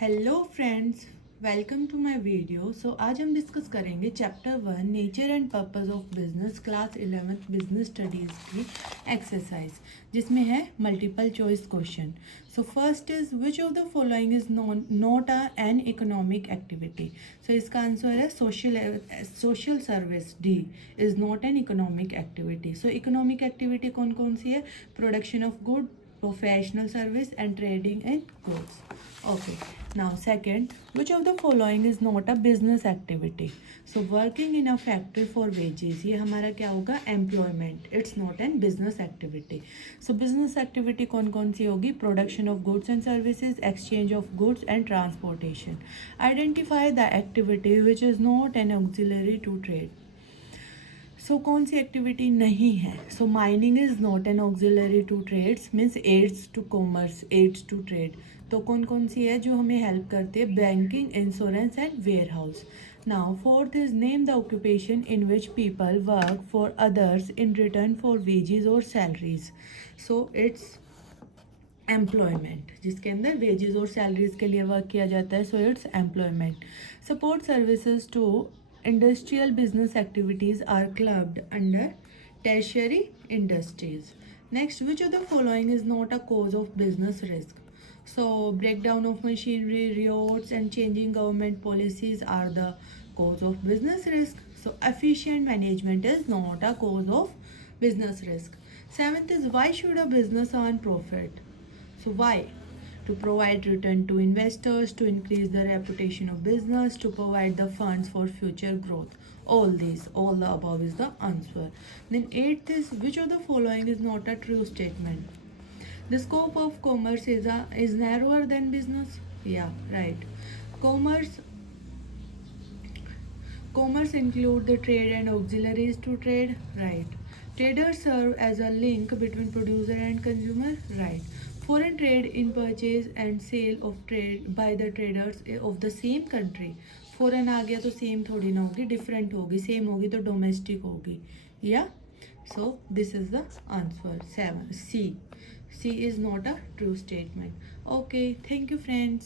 Hello friends, welcome to my video. आज हम discuss करेंगे chapter 1 nature and purpose of business class 11th business studies की exercise, जिसमें है multiple choice question. First is which of the following is not an economic activity. इसका answer है social service. D is not an economic activity. Economic activity कौन कौन सी है? Production of good, professional service and trading in goods. Okay, now second, which of the following is not a business activity? Working in a factory for wages, ये हमारा क्या होगा? Employment. It's not an business activity. Business activity कौन कौन सी होगी? Production of goods and services, exchange of goods and transportation. Identify the activity which is not an auxiliary to trade. कौन सी activity नहीं है? Mining is not an auxiliary to trades, means aids to commerce, aids to trade. तो कौन कौन सी है जो हमें हेल्प करती है? Banking, insurance and warehouse. Now fourth is name the occupation in which people work for others in return for wages और सैलरीज। इट्स एम्प्लॉयमेंट, जिसके अंदर वेजेस और सैलरीज के लिए वर्क किया जाता है। It's employment. Support services to industrial business activities are clubbed under tertiary industries. Next, which of the following is not a cause of business risk? Breakdown of machinery, riots and changing government policies are the cause of business risk. Efficient management is not a cause of business risk. Seventh is, why should a business earn profit? Why? To provide return to investors, to increase the reputation of business, to provide the funds for future growth. All the above is the answer. Then eighth is, which of the following is not a true statement? The scope of commerce is narrower than business. Yeah, right. Commerce include the trade and auxiliaries to trade. Right. Traders serve as a link between producer and consumer. Right. Foreign trade in purchase and sale of trade by the traders of the same country. Foreign आ गया तो same थोड़ी ना होगी, different होगी। Same होगी तो domestic होगी। या this is the answer 7 C. C is not a true statement. Okay, thank you friends.